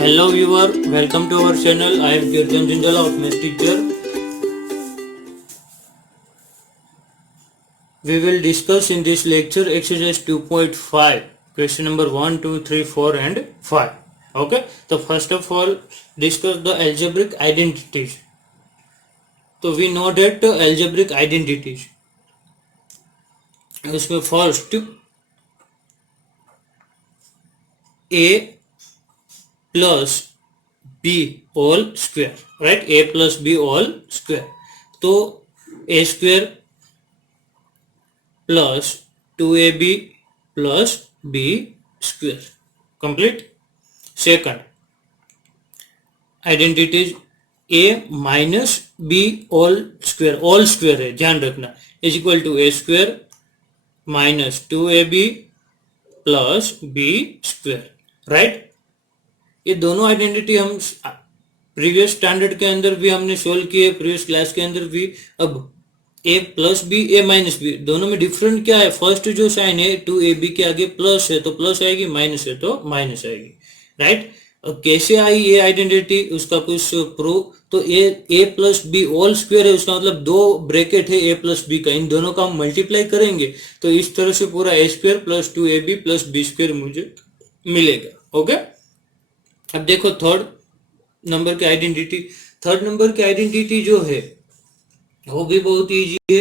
Hello viewer, welcome to our channel. I am Kirtan Jindala of Math Teacher. We will discuss in this lecture exercise 2.5, question number 1, 2, 3, 4 and 5. Okay, so first of all discuss the algebraic identities. So we know that algebraic identities, उसमें first a plus b all square, right? A plus b all square. तो a square plus 2ab plus b square complete. Second identity is a minus b all square है, ध्यान रखना, is equal to A square minus 2ab plus b square, right. ये दोनों identity हम previous standard के अंदर भी हमने सोल्व किए, प्रीवियस क्लास के अंदर भी. अब a plus B A minus B दोनों में डिफरेंट क्या है? फर्स्ट जो साइन है 2ab के आगे प्लस है तो प्लस आएगी, माइनस है तो माइनस आएगी, राइट. अब कैसे आई ये आइडेंटिटी, उसका कुछ प्रूफ. तो A plus be all square है, उसका मतलब दो ब्रैकेट है ए प्लस बी का, इन दोनों का हम मल्टीप्लाई करेंगे तो इस तरह से पूरा A square plus 2ab plus B square मुझे मिलेगा. ओके, अब देखो थर्ड नंबर की आइडेंटिटी. थर्ड नंबर की आइडेंटिटी जो है वो भी बहुत इजी है.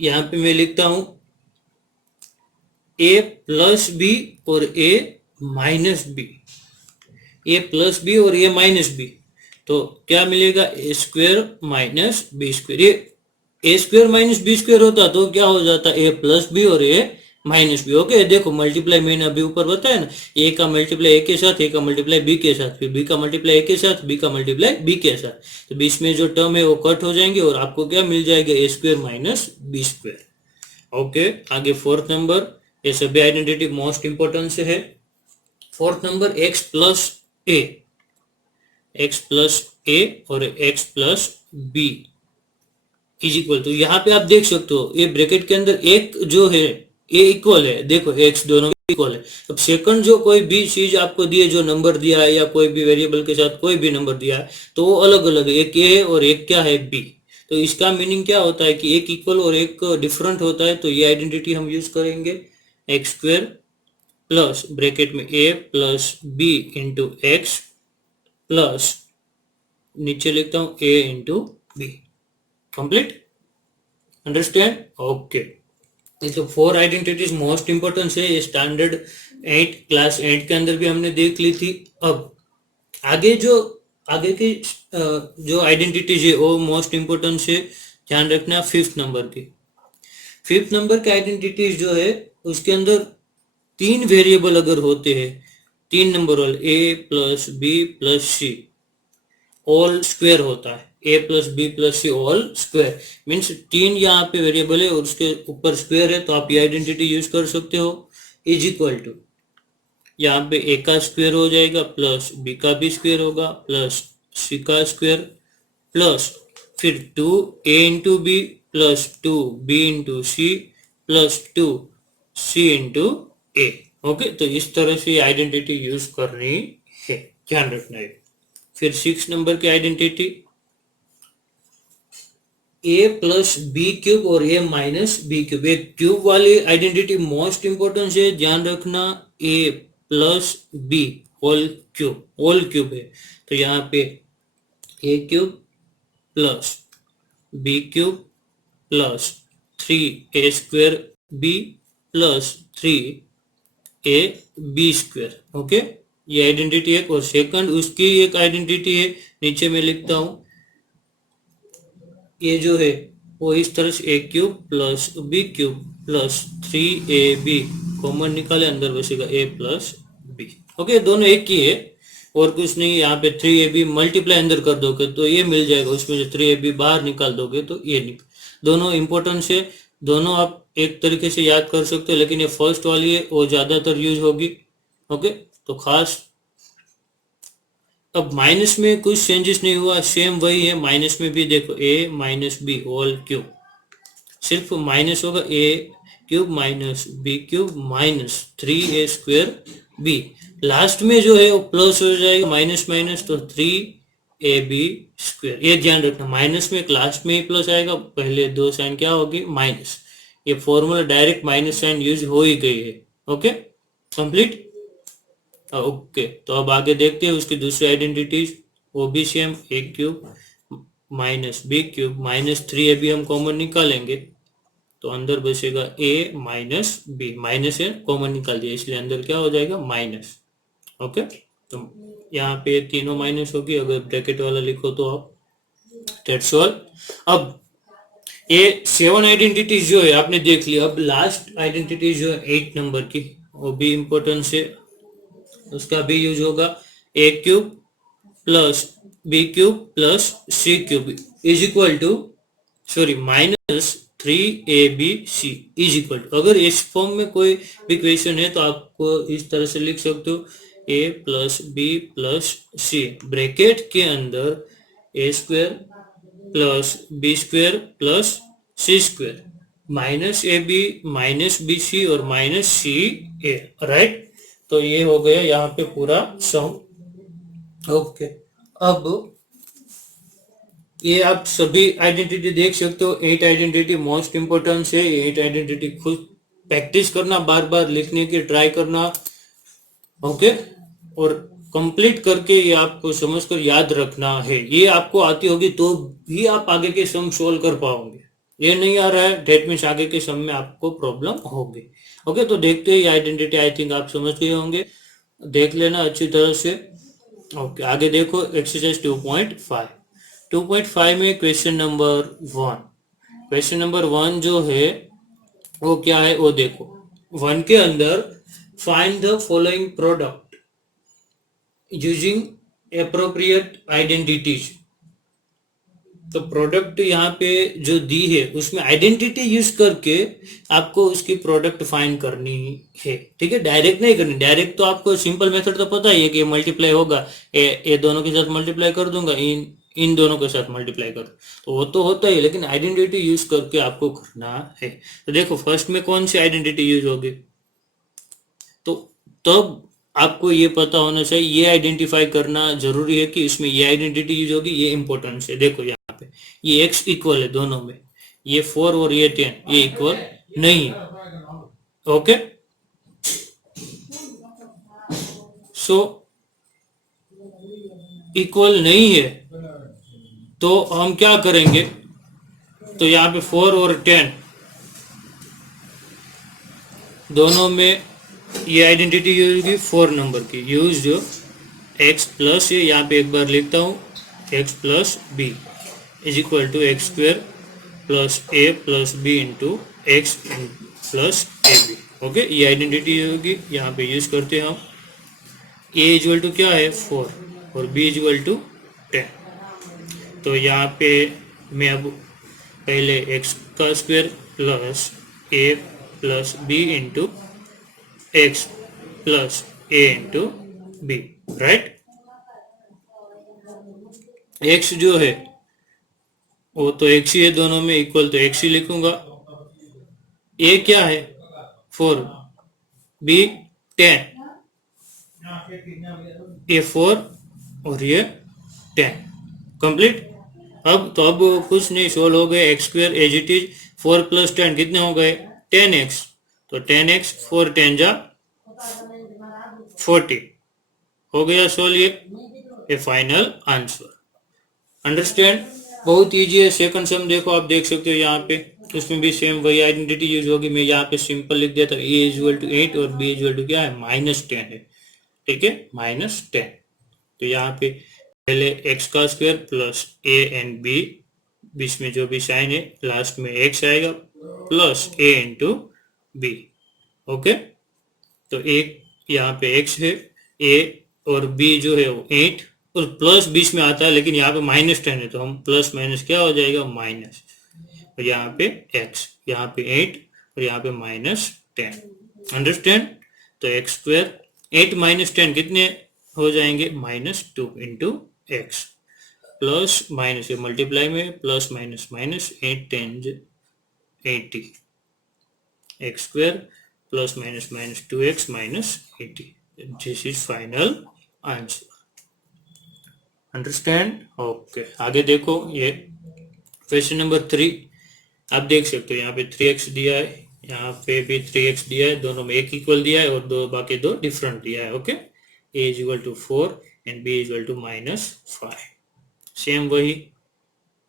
यहां पे मैं लिखता हूं ए प्लस बी और A minus B, A plus B और ए माइनस बी, तो क्या मिलेगा? ए स्क्वेयर माइनस बी स्क्वेयर. ये ए स्क्वेयर माइनस बी स्क्वेयर होता तो क्या हो जाता? ए प्लस बी और ए माइनस बी. ओके, देखो मल्टीप्लाई मैंने अभी ऊपर बताया ना, ए का मल्टीप्लाई ए के साथ, ए का मल्टीप्लाई बी के साथ, फिर बी का मल्टीप्लाई ए के साथ, बी का मल्टीप्लाई बी के साथ, तो बीच में जो टर्म है वो कट हो जाएंगे और आपको क्या मिल जाएगा? A square minus B square. Okay, आगे फोर्थ नंबर, ये सभी आइडेंटिटी मोस्ट इंपोर्टेंट से है. Fourth number X plus A, X plus A और X plus B is equal to, यहाँ पे आप देख सकते हो ये ब्रैकेट के अंदर एक जो है ए इक्वल है, देखो एक्स दोनों इक्वल है. अब सेकंड जो कोई भी चीज आपको दी है, जो नंबर दिया है या कोई भी वेरिएबल के साथ कोई भी नंबर दिया है, तो वो अलग अलग है, एक ए है और एक क्या है? बी. तो इसका मीनिंग क्या होता है कि एक इक्वल और एक डिफरेंट होता है. तो ये आइडेंटिटी हम यूज करेंगे, एक्स स्क्वेयर प्लस ब्रैकेट में A plus B into x plus नीचे लिखता हूं A into B. Complete, understand? Okay, तो फोर आइडेंटिटीज मोस्ट इंपोर्टेंट है. ये स्टैंडर्ड 8 क्लास 8 के अंदर भी हमने देख ली थी. अब आगे की जो आइडेंटिटीज है वो मोस्ट इंपोर्टेंट है, ध्यान रखना. फिफ्थ नंबर की आइडेंटिटीज जो है उसके अंदर तीन वेरिएबल अगर होते हैं, तीन नंबर वाले, ए plus B plus see all square होता है, ए plus B plus see all square means तीन यहाँ पे वेरिएबल है और उसके ऊपर स्क्वायर है, तो आप ये आइडेंटिटी यूज कर सकते हो. इज इक्वल टू, यहाँ पे ए का स्क्वायर हो जाएगा प्लस बी का भी स्क्वायर होगा प्लस सी का स्क्वायर प्लस फिर 2 A into B plus 2 B into C plus 2 C into A. Okay, तो इस तरह से आइडेंटिटी यूज करनी है, ध्यान रखना है. फिर 6 नंबर की identity, A plus B cube और ए माइनस बी क्यूब. एक क्यूब वाली आइडेंटिटी मोस्ट इंपोर्टेंट है, ध्यान रखना. A plus B whole cube है, तो यहाँ पे A cube plus B cube plus 3 A square B plus 3 A B square. Okay, ये आइडेंटिटी है. और सेकंड उसकी एक आइडेंटिटी है, नीचे में लिखता हूं, ये जो है वो इस तरह से A cube plus B cube plus 3ab common निकाले, अंदर बचेगा ए प्लस बी. ओके, दोनों एक ही है और कुछ नहीं. यहाँ पे 3ab मल्टीप्लाई अंदर कर दोगे तो ये मिल जाएगा, उसमें से 3ab बाहर निकाल दोगे तो ये दोनों इंपॉर्टेंट है. दोनों आप एक तरीके से याद कर सकते हो, लेकिन ये फर्स्ट वाली है वो ज्यादातर यूज होगी. ओके, तो खास. अब माइनस में कुछ चेंजेस नहीं हुआ, सेम वही है. माइनस में भी देखो A minus B whole cube, सिर्फ माइनस होगा, A cube minus B cube minus 3a square B, last में जो है वो प्लस हो जाएगा, माइनस माइनस तो 3ab²। ये ध्यान रखना, माइनस में लास्ट में ही प्लस आएगा, पहले दो साइन क्या होगी, माइनस। ये formula direct minus sine use हो ही गई है। Okay, complete. ओके, तो अब आगे देखते हैं उसकी दूसरी आइडेंटिटीज, वो भी same, a³ minus b³ minus 3ab हम कॉमन निकालेंगे तो अंदर बचेगा a माइनस बी, माइनस है कॉमन निकाल दिया इसलिए अंदर क्या हो जाएगा, माइनस। ओके, तो यहाँ पे तीनों माइनस होगी, अगर ब्रैकेट वाला लिखो तो आप, दैट्स ऑल। अब ये 7 आइडेंटिटीज जो है आपने देख लिया, अब लास्ट आइडेंटिटी जो है 8 नंबर की, वो भी इंपॉर्टेंस है, उसका भी यूज होगा, a³ plus b³ plus c³ is equal to, sorry, minus 3abc is equal to, अगर इस फॉर्म में कोई भी क्वेश्चन है तो आपको इस तरह से लिख सकते हो, a plus B plus C, bracket के अंदर a² plus b² plus c² minus ab minus bc और माइनस सी ए, राइट। तो ये हो गया यहाँ पे पूरा सम। ओके, अब ये आप सभी आइडेंटिटी देख सकते हो, 8 आइडेंटिटी मोस्ट इंपोर्टेंट है, 8 आइडेंटिटी खुद प्रैक्टिस करना, बार बार लिखने की ट्राई करना। ओके, और कंप्लीट करके ये आपको समझकर याद रखना है, ये आपको आती होगी तो भी आप आगे के सम सोल्व कर पाओगे, ये नहीं आ रहा है डेट मीन्स आगे के सम में आपको प्रॉब्लम होगी। ओके, तो देखते हैं ये आइडेंटिटी, आई थिंक आप समझ गए होंगे, देख लेना अच्छी तरह से। ओके, आगे देखो एक्सरसाइज 2.5। 2.5 में क्वेश्चन नंबर 1, क्वेश्चन नंबर 1 जो है वो क्या है वो देखो, 1 के अंदर find the following product using appropriate identities. तो प्रोडक्ट यहाँ पे जो दी है उसमें आइडेंटिटी यूज करके आपको उसकी प्रोडक्ट फाइंड करनी है, ठीक है, डायरेक्ट नहीं करनी। डायरेक्ट तो आपको सिंपल मेथड तो पता ही है कि मल्टीप्लाई होगा, ए दोनों के साथ मल्टीप्लाई कर दूंगा, इन दोनों के साथ मल्टीप्लाई कर, तो वो तो होता ही, लेकिन आइडेंटिटी यूज करके आपको करना है। तो देखो फर्स्ट में कौन सी आइडेंटिटी यूज होगी, तो तब आपको ये पता होना चाहिए, ये आइडेंटिफाई करना जरूरी है कि इसमें ये आइडेंटिटी यूज होगी, ये इंपॉर्टेंट है। देखो यहाँ पे ये x इक्वल है दोनों में, ये 4 और ये 10 ये इक्वल नहीं है। ओके, सो इक्वल नहीं है तो हम क्या करेंगे, तो यहाँ पे 4 और 10 दोनों में ये आइडेंटिटी यूज होगी 4 नंबर की, यूज जो x प्लस, ये यहाँ पे एक बार लिखता हूँ, x plus B is equal to x² plus a plus B into x plus A B. Okay, ये आइडेंटिटी होगी, यहाँ पे यूज करते हैं हम। a इक्वल टू क्या है 4 और b इक्वल टू 10, तो यहाँ पे मैं अब पहले x का square plus a plus B into x plus A into B, right. x जो है वो तो x ही है दोनों में, इक्वल तो x ही लिखूंगा। a क्या है 4, b 10, ये 4 और ये 10, कंप्लीट। अब तो अब कुछ नहीं, सोल्व हो गए, x² as it is, 4 plus 10 कितने हो गए 10x, तो 10x 4 10 जा 40, हो गया सोल्व ये फाइनल आंसर। अंडरस्टैंड, बहुत इजी है। सेकंड सम देखो, आप देख सकते हो यहाँ पे, उसमें भी सेम वही आइडेंटिटी यूज होगी। मैं यहाँ पे सिंपल लिख दिया था, a इक्वल टू 8 और b इक्वल टू क्या है -10 है, ठीक है, -10। तो यहाँ पे पहले x का square plus a and b, बीच में जो भी साइन है लास्ट में x आएगा, plus a into B. Okay, तो एक यहाँ पे x है, a और b जो है वो 8 और प्लस बीच में आता है, लेकिन यहाँ पे -10 है तो हम प्लस माइनस क्या हो जाएगा माइनस, और यहाँ पे x, यहाँ पे 8 और यहाँ पे -10, अंडरस्टैंड। तो x² 8 - 10 कितने हो जाएंगे -2 into x, plus minus multiply में plus minus minus 8 10 80, x² plus minus minus 2x -80 this is final answer. Understand? Okay, आगे देखो ये क्वेश्चन नंबर 3। आप देख सकते हो यहाँ पे 3x दिया है, यहाँ पे भी 3x दिया है, दोनों में एक इक्वल दिया है और दो बाकी दो डिफरेंट दिया है। Okay, a is equal to 4 and b is equal to -5। Same वही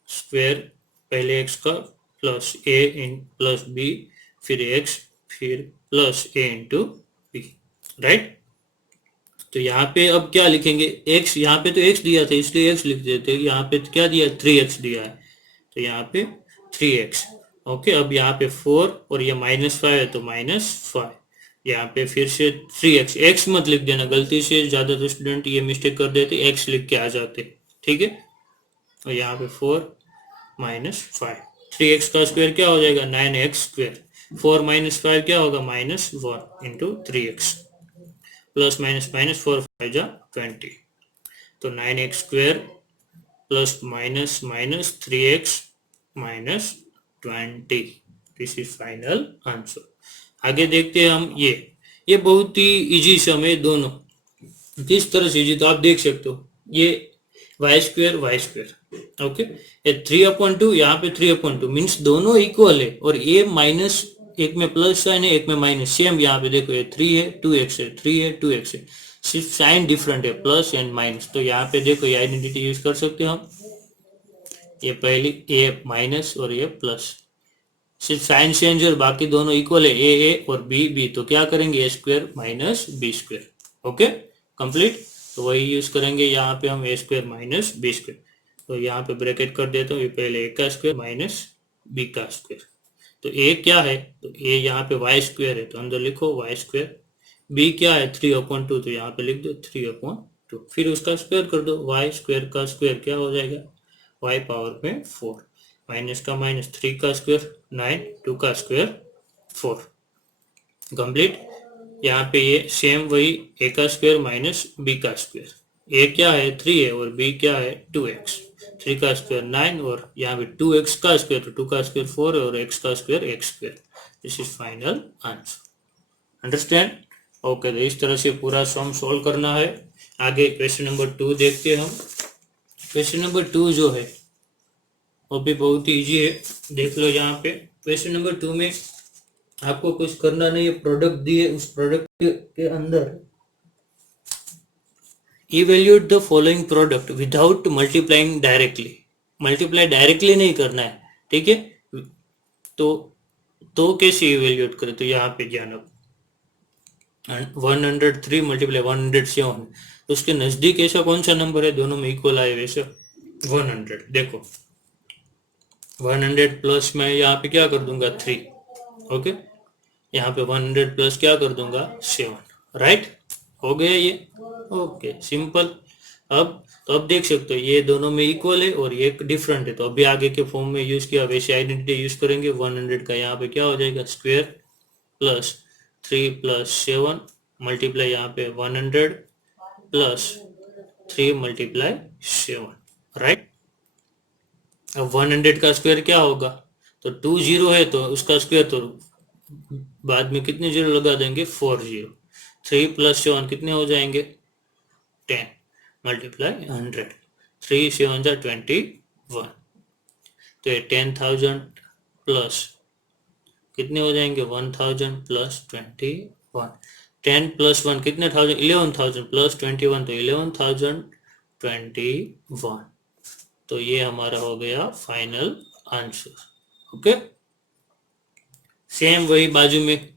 स्क्वायर, पहले x का प्लस a इन प्लस b, फिर x, फिर plus a into B, right. तो यहाँ पे अब क्या लिखेंगे, x, यहाँ पे तो x दिया था इसलिए x लिख देते, यहाँ पे क्या दिया, 3x दिया है तो यहाँ पे 3x। ओके, अब यहाँ पे 4 और ये -5 है तो -5, यहाँ पे फिर से 3x, x मत लिख देना, गलती से ज्यादातर स्टूडेंट ये मिस्टेक कर देते, x लिख के आ जाते, ठीक है। और यहाँ पे 4 -5, 3x का स्क्वायर क्या हो जाएगा, 9x स्क्वायर, 4 -5 क्या होगा, -1 into 3x, plus minus minus 4 5 जा 20, तो 9x square plus minus minus 3x minus 20, this is final answer. आगे देखते हैं हम ये बहुत ही इजी सम है दोनों, किस तरह से इजी, तो आप देख सकते हो ये वाई स्क्वायर, ओके, ये 3/2, यहाँ पे 3/2 मीन्स दोनों इक्वल है, और ये माइनस, एक में प्लस साइन है एक में माइनस, सेम यहाँ पे देखो ये 3 है 2x है, 3 है 2x है, सिर्फ साइन डिफरेंट है, प्लस एंड माइनस। तो यहाँ पे देखो ये आइडेंटिटी यूज कर सकते हैं हम, ये पहली ये माइनस और ये प्लस, सिर्फ साइन चेंज और बाकी दोनों इक्वल है, ए और बी, तो क्या करेंगे, A square minus B square. Okay, complete. तो वही यूज करेंगे यहाँ पे हम, A square minus B square, तो यहाँ पे ब्रैकेट कर देता हूँ, ये पहले ए का स्क्वायर माइनस बी का स्क्वायर, तो ए क्या है, तो ए यहाँ पे वाई स्क्वायर है तो अंदर लिखो वाई स्क्वायर, बी क्या है 3/2, तो यहाँ पे लिख दो 3/2, फिर उसका स्क्वायर कर दो, वाई स्क्वायर का स्क्वायर क्या हो जाएगा, वाई पावर में 4, माइनस का माइनस 3 का स्क्वायर 9, 2 का स्क्वायर 4, कंप्लीट। यहाँ पे ये सेम वही ए का स्क्वायर माइनस बी का स्क्वायर, ए क्या है 3 है और बी क्या है 2x, 3 का स्क्वायर 9 और यहाँ पे 2x का स्क्वायर, तो 2 का स्क्वायर 4 है और x का square x square, this is final answer. Understand? Okay, तो इस तरह से पूरा सम सोल्व करना है। आगे क्वेश्चन नंबर 2 देखते हैं हम। क्वेश्चन नंबर 2 जो है वो भी बहुत ही इजी है, देख लो यहाँ पे क्वेश्चन नंबर 2 में आपको कुछ करना नहीं है, प्रोडक्ट दिए, उस प्रोडक्ट के अंदर evaluate the following product without multiplying directly, multiply directly नहीं करना है, ठीक है। तो कैसे इवेल्यूएट करें, तो यहाँ पे ध्यान रखो, 103 मल्टीप्लाई 107, तो उसके नजदीक ऐसा कौन सा नंबर है दोनों में इक्वल आए वैसे 100, देखो 100 प्लस मैं यहाँ पे क्या कर दूंगा 3, ओके, यहाँ पे 100 प्लस क्या कर दूंगा 7, राइट, हो गया ये, ओके सिंपल। अब देख सकते हो ये दोनों में इक्वल है और ये डिफरेंट है, तो अभी आगे के फॉर्म में यूज किया वैसे आइडेंटिटी यूज करेंगे, 100 का यहाँ पे क्या हो जाएगा स्क्वायर प्लस 3 प्लस 7 मल्टीप्लाई यहाँ पे 100 प्लस 3 मल्टीप्लाई 7, राइट। अब 100 का स्क्वायर क्या होगा, तो 2 जीरो है तो उसका स्क्वायर, तो बाद में कितने जीरो लगा देंगे 4 जीरो, 3 प्लस 7 कितने हो जाएंगे 10 मल्टीप्लाई 100, 3 7 जा 21, तो ये 10,000 प्लस कितने हो जाएंगे 1,000 प्लस 21, 10 प्लस 1 कितने थाउजेंड 11,000 प्लस 21, तो 11,021, तो ये हमारा हो गया फाइनल आंसर। ओके, सेम वही बाजू में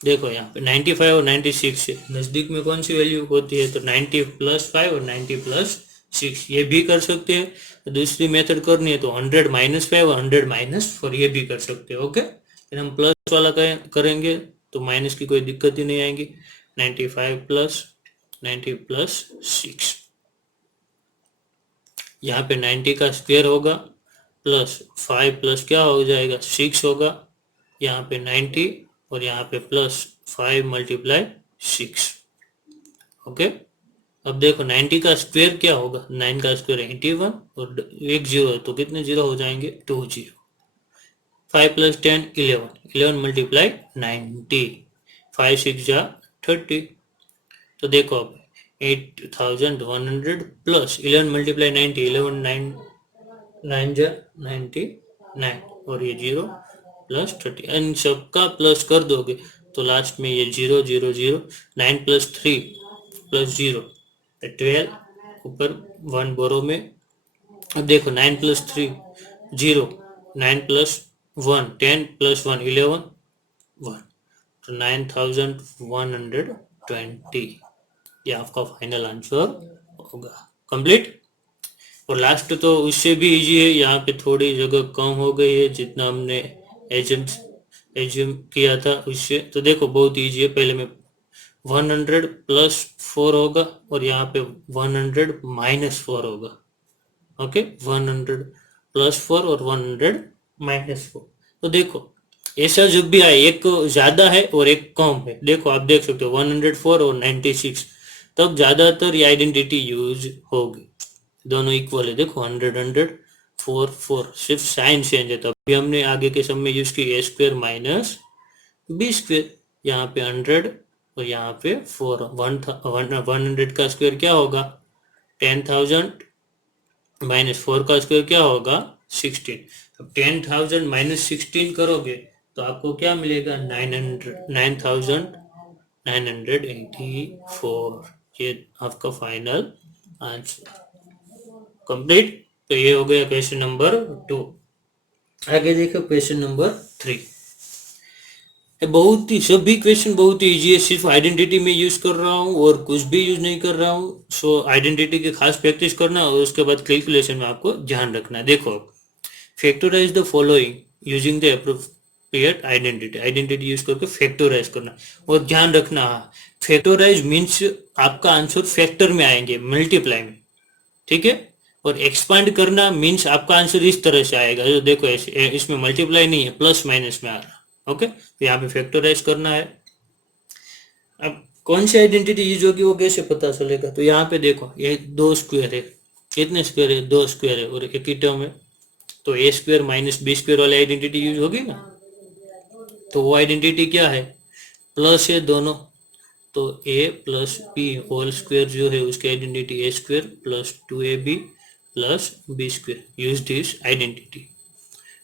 देखो यहाँ पे 95 और 96 है, नजदीक में कौन सी वैल्यू होती है, तो 90 प्लस 5 और 90 प्लस 6, ये भी कर सकते हैं। तो दूसरी मेथड करनी है तो 100 माइनस 5 और 100 माइनस 4 ये भी कर सकते हैं। ओके, फिर हम प्लस वाला करेंगे तो माइनस की कोई दिक्कत ही नहीं आएगी, 95 प्लस 90 प्लस 6, यहाँ पे 90 का स्क्वायर होगा प्लस 5 प्लस क्या हो जाएगा 6 होगा, यहाँ पे 90 और यहाँ पे प्लस 5 मल्टीप्लाई 6, ओके। अब देखो 90 का स्क्वायर क्या होगा, 9 का स्क्वायर 81 और एक जीरो है तो कितने जीरो हो जाएंगे 2 जीरो, 5 प्लस 10 11 मल्टीप्लाई 90, 5 6 जा 30, तो देखो अब 8100 प्लस 11 मल्टीप्लाई 90, 11 9 9 जा 99 और ये 0 प्लस 30, इन सबका प्लस कर दोगे तो लास्ट में ये 0 0 0, 9 प्लस 3 प्लस 0 12, ऊपर 1 बोरो में। अब देखो 9 प्लस 3 0, 9 प्लस 1 10 प्लस 1 11 1, तो 9120 ये आपका फाइनल आंसर होगा। कंप्लीट। और लास्ट तो उससे भी इजी है, यहाँ पे थोड़ी जगह कम हो गई है जितना हमने एज्यूम किया था उससे। तो देखो बहुत इजी है, पहले में 100 प्लस 4 होगा और यहाँ पे 100 माइनस 4 होगा। ओके, 100 प्लस 4 और 100 माइनस 4। तो देखो ऐसा जब भी आए, एक ज्यादा है और एक कम है, देखो आप देख सकते हो 104 और 96, तब ज्यादातर ये आइडेंटिटी यूज होगी। दोनों इक्वल है, देखो 100 100 4 4, सिर्फ साइन चेंज है। तो अभी हमने आगे के सब में यूज की ए स्क्वेयर माइनस बी स्क्वेयर, यहाँ पे 100 और यहाँ पे 4, 100 का स्क्वायर क्या होगा 10,000, माइनस 4 का स्क्वायर क्या होगा 16। अब 10,000 माइनस 16 करोगे तो आपको क्या मिलेगा 9,984, ये आपका फाइनल आंसर। कंप्लीट। तो ये हो गया क्वेश्चन नंबर 2। आगे देखो क्वेश्चन नंबर 3। बहुत ही सभी क्वेश्चन बहुत ही इजी है, सिर्फ आइडेंटिटी में यूज कर रहा हूँ और कुछ भी यूज नहीं कर रहा हूँ। सो आइडेंटिटी की खास प्रैक्टिस करना और उसके बाद कैलकुलेशन में आपको ध्यान रखना है। देखो factorise the following using the appropriate identity, identity use करके फैक्टराइज करना। और ध्यान रखना फैक्टराइज मीन्स आपका आंसर फैक्टर में आएंगे, मल्टीप्लाई में, ठीक है। और एक्सपांड करना मीन्स आपका आंसर इस तरह से आएगा, जो देखो इसमें मल्टीप्लाई नहीं है, प्लस माइनस में आ रहा। ओके, तो यहाँ पे फैक्टराइज करना है। अब कौन सी आइडेंटिटी यूज होगी वो कैसे पता चलेगा, तो यहाँ पे देखो ये 2 स्क्वायर है, कितने स्क्वायर है 2 स्क्वायर है और एक ही टर्म है, तो ए स्क्वायर माइनस बी स्क्वायर वाली आइडेंटिटी यूज होगी ना। तो वो आइडेंटिटी क्या है, प्लस है दोनों, तो A plus B whole square जो है उसकी identity A square plus 2ab plus B square, use this identity.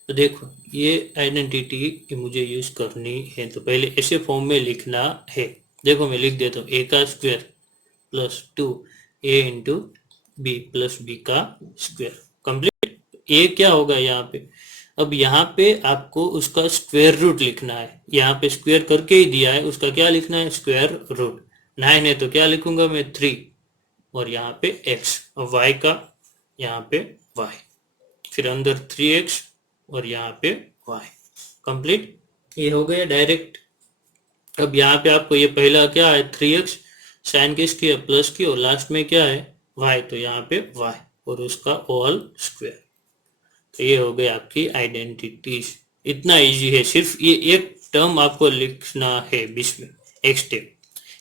तो देखो ये आइडेंटिटी मुझे यूज करनी है, तो पहले ऐसे फॉर्म में लिखना है। देखो मैं लिख देता हूँ ए का square plus 2a into B plus B का स्क्वायर। कंप्लीट। ए क्या होगा यहाँ पे, अब यहाँ पे आपको उसका स्क्वायर रूट लिखना है, यहाँ पे स्क्वायर करके ही दिया है, उसका क्या लिखना है स्क्वायर रूट। 9 है तो क्या लिखूंगा मैं 3 और यहाँ पे x, और y का यहाँ पे y, फिर अंदर 3x और यहाँ पे y। कंप्लीट, ये हो गया डायरेक्ट। अब यहाँ पे आपको ये पहला क्या है 3x, साइन किसकी है प्लस की, और लास्ट में क्या है y, तो यहाँ पे y और उसका होल स्क्वायर। तो ये हो गई आपकी आइडेंटिटीज। इतना इजी है, सिर्फ ये एक टर्म आपको लिखना है बीच में, एक स्टेप।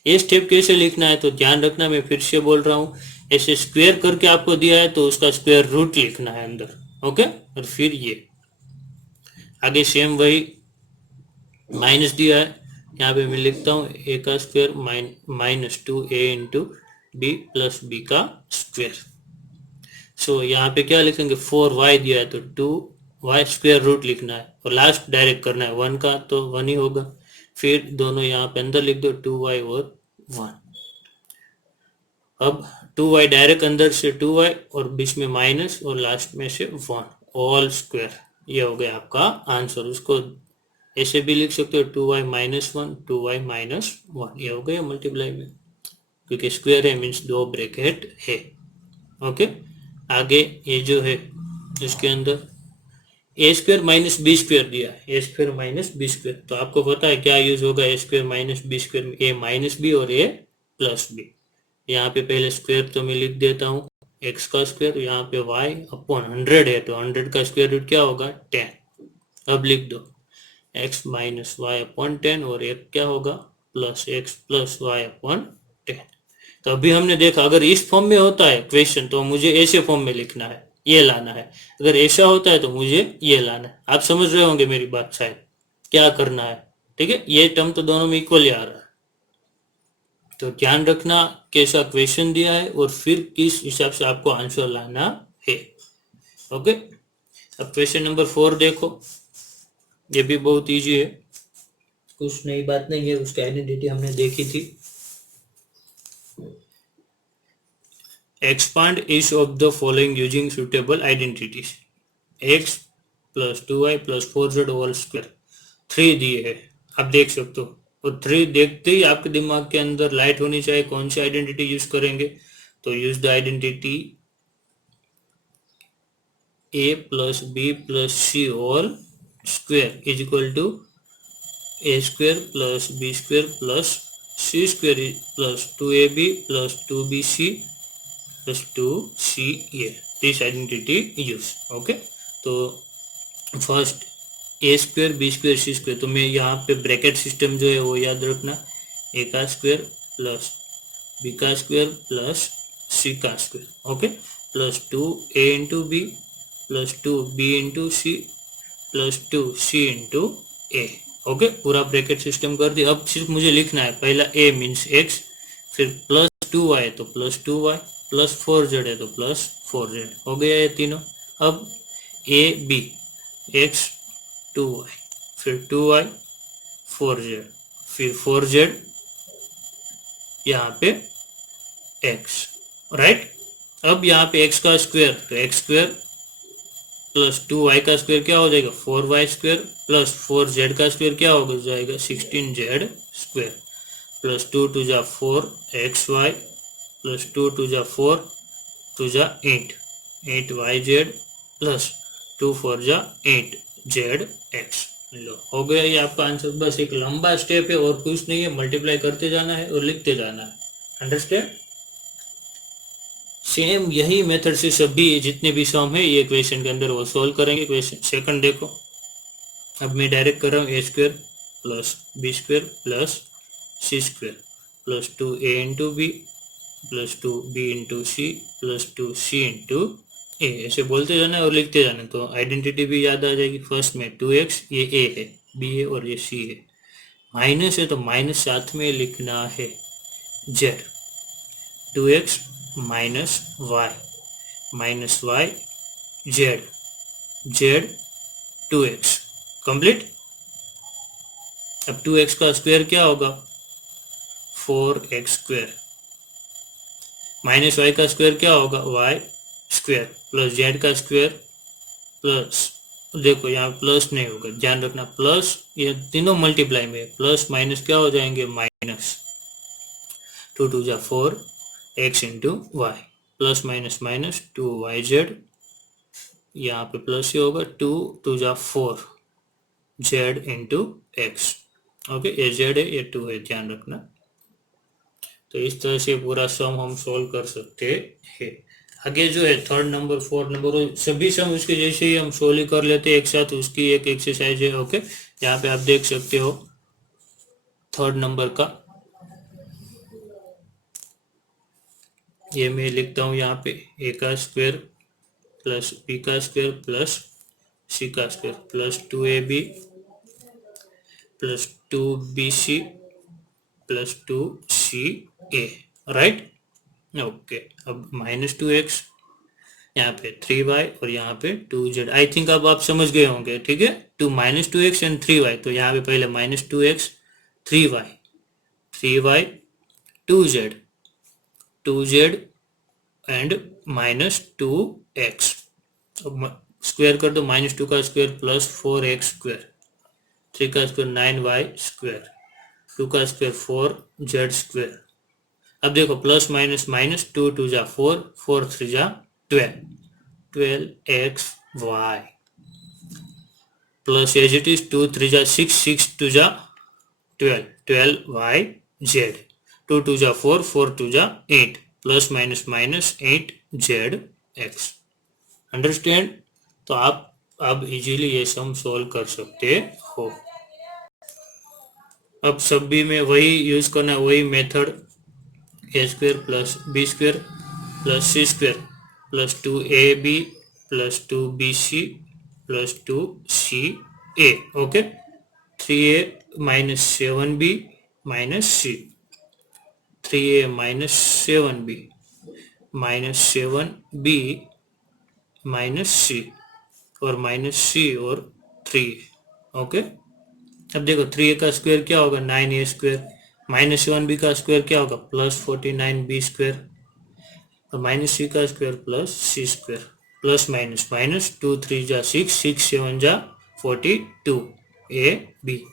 ये स्टेप कैसे लिखना है तो ध्यान रखना, मैं फिर से बोल रहा हूँ, ऐसे स्क्वायर करके आपको दिया है तो उसका स्क्वायर रूट लिखना है अंदर। ओके, और फिर ये आगे सेम वही माइनस दिया है, यहाँ पे मैं लिखता हूँ ए का square minus 2a into B plus B का स्क्वायर। सो यहाँ पे क्या लिखेंगे 4y दिया है तो 2y स्क्वायर रूट लिखना है, और लास्ट डायरेक्ट करना है 1 का तो 1 ही होगा, फिर दोनों यहाँ पे अंदर लिख दो 2y और 1। अब 2y डायरेक्ट अंदर से 2y और बीच में माइनस और लास्ट में से 1 ऑल स्क्वायर। ये हो गया आपका आंसर। उसको ऐसे भी लिख सकते हो 2y माइनस 1 2y माइनस 1, ये हो गया मल्टीप्लाई में, क्योंकि स्क्वायर है मीन्स 2 ब्रैकेट है। ओके, आगे ये जो है इसके अंदर ए स्क्वायर माइनस बी स्क्वायर दिया है, A square minus B square, तो आपको पता है क्या यूज होगा ए स्क्वायर माइनस बी स्क्वायर में, ए माइनस बी और ए प्लस बी। यहाँ पे पहले स्क्वायर तो मैं लिख देता हूँ एक्स का स्क्वायर, यहाँ पे वाई अपॉन 100 है तो 100 का स्क्वायर रूट क्या होगा 10। अब लिख दो एक्स माइनस वाई अपॉन 10 और एक क्या होगा plus X plus Y upon 10। तो अभी हमने देखा अगर इस फॉर्म में होता है क्वेश्चन तो मुझे ऐसे फॉर्म में लिखना है, ये लाना है। अगर ऐसा होता है तो मुझे ये लाना है। आप समझ रहे होंगे मेरी बात शायद क्या करना है, ठीक है। ये टर्म तो दोनों में इक्वल ही आ रहा है। तो ध्यान रखना कैसा क्वेश्चन दिया है और फिर किस हिसाब से आपको आंसर लाना है। ओके, अब क्वेश्चन नंबर 4 देखो, ये भी बहुत इजी है, कुछ नई बात नहीं है, उसकी आइडेंटिटी हमने देखी थी। Expand each of the following using suitable identities. x plus 2y plus 4z whole square 3 दिए है, आप देख सकते हो। और 3 देखते ही आपके दिमाग के अंदर लाइट होनी चाहिए, कौन सी आइडेंटिटी यूज करेंगे, तो use the identity a plus B plus C whole square is equal to a square plus B square plus C square plus 2ab plus 2bc plus 2ca। This identity use. Okay, तो first A square B square C square, तो मैं यहाँ पे bracket system जो है वो याद रखना, ए का स्क्वायर प्लस बी का स्क्वायर प्लस सी का square. Okay, plus 2a into B plus 2b into C plus 2c into A. Okay, पूरा ब्रैकेट सिस्टम कर दिया। अब सिर्फ मुझे लिखना है, पहला a मीन्स x, फिर प्लस 2y है तो प्लस 2y, प्लस 4z है तो प्लस 4z, हो गया ये तीनों। अब a b x 2y, फिर 2y 4z, फिर 4z यहाँ पे x, राइट। अब यहाँ पे x का स्क्वायर, तो x स्क्वायर प्लस 2y का स्क्वायर क्या हो जाएगा 4y स्क्वायर, प्लस 4z का स्क्वायर क्या हो जाएगा 16z स्क्वायर, प्लस 2 टू जा 4xy प्लस 2 टू जा 4 टू जा 8yz प्लस 2 4 जा 8zx। लो, हो गया ये आपका आंसर। बस एक लंबा स्टेप है और कुछ नहीं है, मल्टीप्लाई करते जाना है और लिखते जाना है। अंडरस्टैंड? सेम यही मेथड से सभी जितने भी सम है ये क्वेश्चन के अंदर वो सोल्व करेंगे। क्वेश्चन सेकंड देखो, अब मैं डायरेक्ट कर रहा हूँ A square plus B square plus C square plus 2a into B plus 2b into C plus 2c into A, ऐसे बोलते जाना है और लिखते जाना है, तो आइडेंटिटी भी याद आ जाएगी। फर्स्ट में 2x, ये a है, b है और ये c है, माइनस है तो माइनस साथ में लिखना है, z 2x minus y z 2x complete. अब 2x का स्क्वायर क्या होगा 4x स्क्वायर, माइनस y का स्क्वायर क्या होगा y स्क्वायर, प्लस z का स्क्वायर प्लस, देखो यहाँ प्लस नहीं होगा, ध्यान रखना, प्लस ये तीनों मल्टीप्लाई में, प्लस माइनस क्या हो जाएंगे माइनस, 2 टू जा 4 x into Y, plus minus minus 2yz, यहाँ पे प्लस ही होगा 2 टू जा 4 z इंटू एक्स। ओके, ये z है ये 2 है, ध्यान रखना। तो इस तरह से पूरा सम हम सोल्व कर सकते हैं। आगे जो है थर्ड नंबर फोर्थ नंबर सभी सम उसके जैसे ही हम सोल्व कर लेते हैं एक साथ, उसकी एक एक्सरसाइज है। ओके, यहाँ पे आप देख सकते हो थर्ड नंबर का, ये मैं लिखता हूँ यहाँ पे ए का स्क्वायर प्लस बी का स्क्वायर प्लस सी का square plus 2ab plus 2bc plus 2ca, right. Okay, अब माइनस 2x, यहाँ पे 3y और यहाँ पे 2z। आई थिंक अब आप समझ गए होंगे, ठीक है। To minus 2x and 3y, तो यहाँ पे पहले minus 2x 3y 2z and minus 2x। अब स्क्वायर कर दो, माइनस 2 का स्क्वायर प्लस 4x स्क्वायर, 3 का स्क्वायर 9y स्क्वायर, 2 का स्क्वायर 4z स्क्वायर। अब देखो प्लस माइनस माइनस, 2 टू जा 4, 4 3 जा 12xy plus as it is 2 3 जा 6, 6 टू जा 12yz, 2 टू जा 4, 4 टू जा 8, plus minus minus 8zx। Understand? तो आप अब इजीली ये सम सोल्व कर सकते हो। अब सभी में वही यूज करना, वही method, A square plus B square plus C square plus 2ab plus 2bc plus 2ca। Okay, 3a minus 7b minus c 3a minus 7b minus 7b minus C और माइनस सी और 3a। Okay, अब देखो 3a का square क्या होगा 9a square, minus 7b का square क्या होगा प्लस 49b स्क्वायर, और माइनस सी का square plus C square, plus minus minus 2 3 जा 6, 6 7 जा 42 ए बी,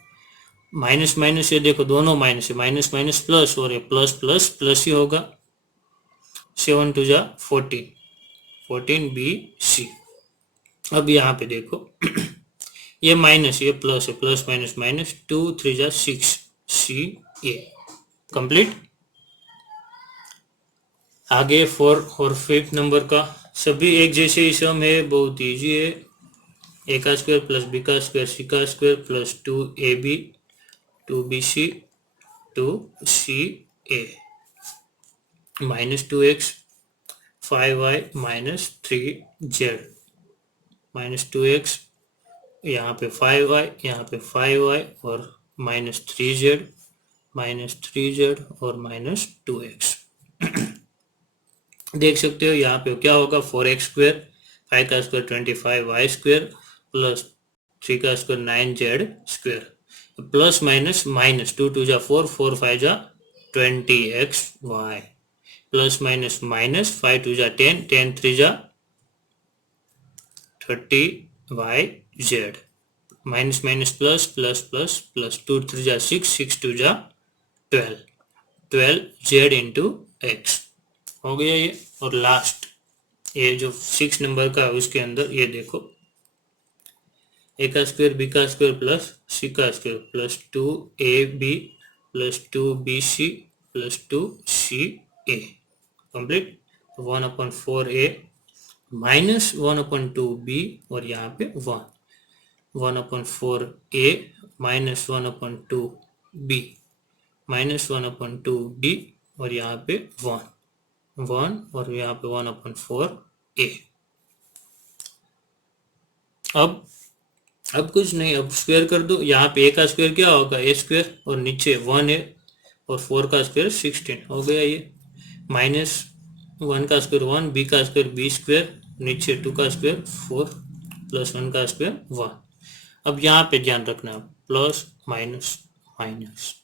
माइनस माइनस ये देखो दोनों माइनस है, माइनस माइनस प्लस और ये प्लस प्लस प्लस ही होगा, 7 2 जा 14, 14 बी सी। अब यहाँ पे देखो ये माइनस ये प्लस है, प्लस माइनस माइनस 2 3 जा 6 सी ए। कंप्लीट। आगे 4 और 5 नंबर का सभी एक जैसे ही सम है, बहुत इजी है। ए का स्क्वायर प्लस बी का स्क्वायर सी का square plus 2ab 2bc 2ca minus 2x 5y minus 3z minus 2x, यहाँ पे 5y यहाँ पे 5y और माइनस 3z और माइनस 2x। देख सकते हो यहाँ पे क्या होगा 4x स्क्वायर, 5 का स्क्वायर 25y स्क्वायर प्लस 3 का square 9z square, plus minus minus 2 2 जा 4 4 5 जा 20xy प्लस माइनस माइनस 5 2 जा 10 10 3 जा 30yz minus minus plus plus plus plus 2 3 जा 6 6 2 जा 12 12z इंटू एक्स हो गया ये। और लास्ट ये जो 6 नंबर का है उसके अंदर ये देखो ए का स्क्वायर बी का स्क्वायर प्लस सी का square plus 2ab plus 2bc plus 2ca complete. 1/4a minus 1/2b और यहाँ पे 1/4a minus 1/2b minus 1/2b और यहाँ पे 1 और यहाँ पे 1/4a। अब कुछ नहीं, अब स्क्वायर कर दो। यहाँ पे ए का स्क्वायर क्या होगा ए स्क्वायर और नीचे 1 है और 4 का स्क्वायर 16 हो गया ये, माइनस 1 का स्क्वायर 1 बी का स्क्वायर बी स्क्वायर नीचे 2 का स्क्वायर 4 प्लस 1 का स्क्वायर 1। अब यहाँ पे ध्यान रखना प्लस माइनस माइनस,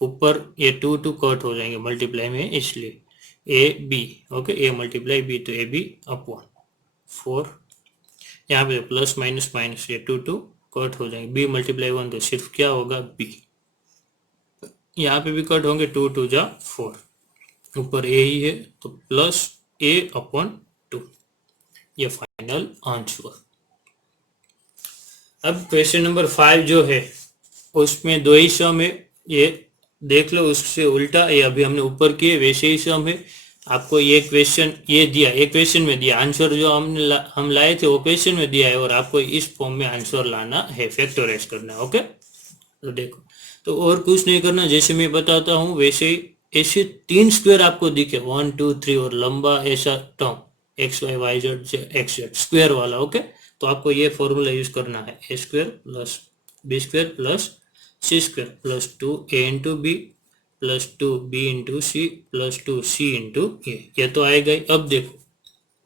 ऊपर ये 2 2 कट हो जाएंगे मल्टीप्लाई में, इसलिए A B okay, A multiply B तो ए बी अपॉन 4, यहाँ पे प्लस माइनस माइनस ये 2 2 कट हो जाएंगे, बी मल्टीप्लाई 1 तो सिर्फ क्या होगा बी, यहाँ पे भी कट होंगे 2 2 जा 4, ऊपर ए ही है तो प्लस ए अपॉन 2, ये फाइनल आंसर। अब क्वेश्चन नंबर 5 जो है उसमें दो ही सम है, ये देख लो उससे उल्टा, ये अभी हमने ऊपर किए वैसे ही सम है। आपको ये क्वेश्चन ये दिया, एक क्वेश्चन में दिया, आंसर जो हम लाए थे वो क्वेश्चन में दिया है और आपको इस फॉर्म में आंसर लाना है, फैक्टराइज करना है। ओके, तो देखो, तो और कुछ नहीं करना, जैसे मैं बताता हूँ वैसे ही ऐसे 3 स्क्वायर आपको दिखे 1 2 3 और लंबा ऐसा term X Y Y Z X Z square वाला। ओके, तो आपको ये फॉर्मूला यूज करना है, A square plus B square plus C square plus 2a into B plus 2b into C plus 2c into A, ये तो आएगा ही। अब देखो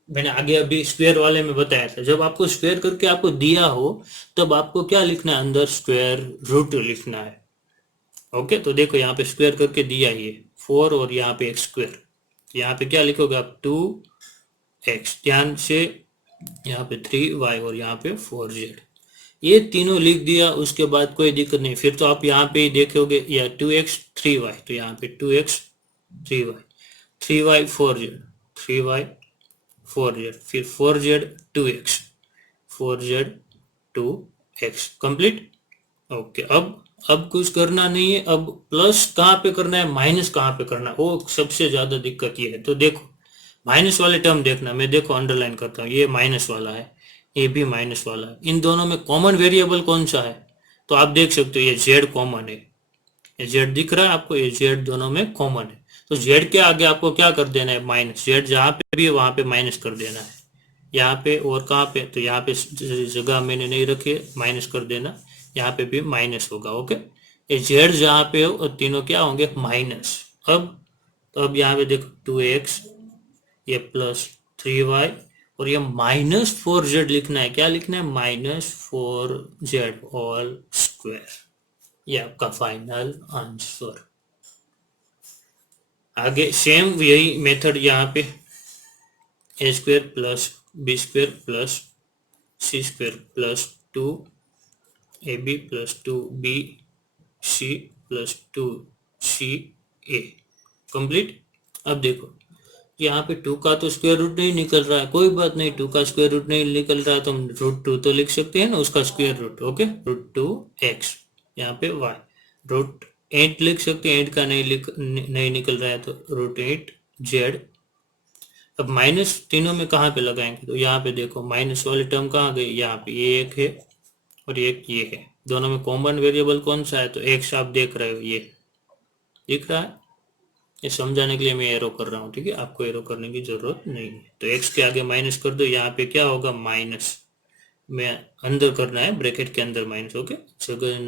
मैंने आगे अभी स्क्वायर वाले में बताया था, जब आपको स्क्वायर करके आपको दिया हो तब आपको क्या लिखना है, अंदर स्क्वायर रूट लिखना है। ओके, तो देखो यहाँ पे स्क्वायर करके दिया ये 4 और यहाँ पे एक्स स्क्वायर, यहाँ पे क्या लिखोगे आप 2x, ध्यान से यहाँ पे 3y और यहाँ पे 4z, ये तीनों लिख दिया। उसके बाद कोई दिक्कत नहीं, फिर तो आप यहाँ पे ही देखोगे या 2x 3y, तो यहाँ पे 2x 3y 3y 4z 3y 4z फिर 4z 2x 4z 2x complete. Okay, अब कुछ करना नहीं है। अब प्लस कहाँ पे करना है, माइनस कहाँ पे करना है, वो सबसे ज्यादा दिक्कत ये है। तो देखो माइनस वाले टर्म देखना, मैं देखो अंडरलाइन करता हूँ, ये माइनस वाला है, ये भी माइनस वाला है, इन दोनों में कॉमन वेरिएबल कौन सा है, तो आप देख सकते हो ये z कॉमन है, ये z दिख रहा है आपको, ये z दोनों में कॉमन है। तो z के आगे आपको क्या कर देना है, माइनस, z जहाँ पे भी है वहां पे माइनस कर देना है, यहाँ पे और कहाँ पे, तो यहाँ पे जगह मैंने नहीं रखी है, माइनस कर देना, यहाँ पे भी माइनस होगा। ओके, ये z जहाँ पे हो और तीनों क्या होंगे माइनस, अब यहाँ पे देखो 2x, ये प्लस 3y और ये -4z लिखना है। क्या लिखना है? -4z whole square. ये आपका फाइनल आंसर। आगे सेम यही मेथड यहाँ पे a square plus b square plus c square plus 2ab plus 2bc plus 2ca complete. अब देखो यहाँ पे 2 का तो स्क्वायर रूट नहीं निकल रहा है, कोई बात नहीं, 2 का स्क्वायर रूट नहीं निकल रहा है तो हम √2 तो लिख सकते हैं ना, उसका स्क्वायर रूट। ओके, √2x, यहाँ पे y, √8 लिख सकते हैं, 8 का नहीं निकल रहा है तो √8z। अब माइनस तीनों में कहाँ पे लगाएंगे? तो यहाँ पे देखो माइनस वाली टर्म कहाँ गई? यहाँ पे ये एक है और एक ये है, दोनों में कॉमन वेरिएबल कौन सा है? तो x आप देख रहे हो, ये दिख रहा है। ये समझाने के लिए मैं एरो कर रहा हूँ, ठीक है, आपको एरो करने की जरूरत नहीं है। तो x के आगे माइनस कर दो, यहाँ पे क्या होगा? माइनस में अंदर करना है, ब्रैकेट के अंदर माइनस। ओके, जगह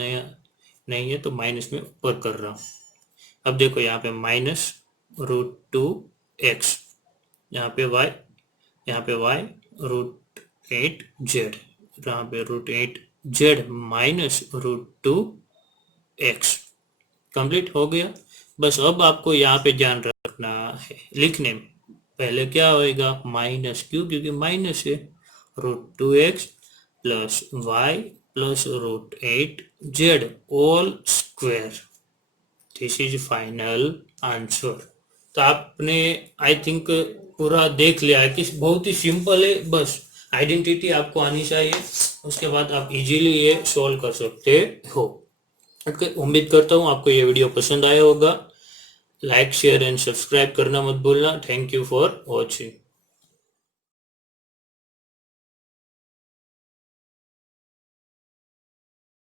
नहीं है तो माइनस में ऊपर कर रहा हूँ। अब देखो यहाँ पे माइनस √2x, यहाँ पे y, √8z, यहाँ पे √8z माइनस √2x। कंप्लीट हो गया। बस अब आपको यहाँ पे ध्यान रखना है लिखने में, पहले क्या होएगा? माइनस, क्यों? क्योंकि माइनस है, √2x plus y plus √8z all square. This is final answer. तो आपने आई थिंक पूरा देख लिया है कि बहुत ही सिंपल है, बस आइडेंटिटी आपको आनी चाहिए, उसके बाद आप इजीली ये सॉल्व कर सकते हो। ओके, उम्मीद करता हूँ आपको ये वीडियो पसंद आया होगा। लाइक, शेयर एंड सब्सक्राइब करना मत भूलना। Thank you for watching.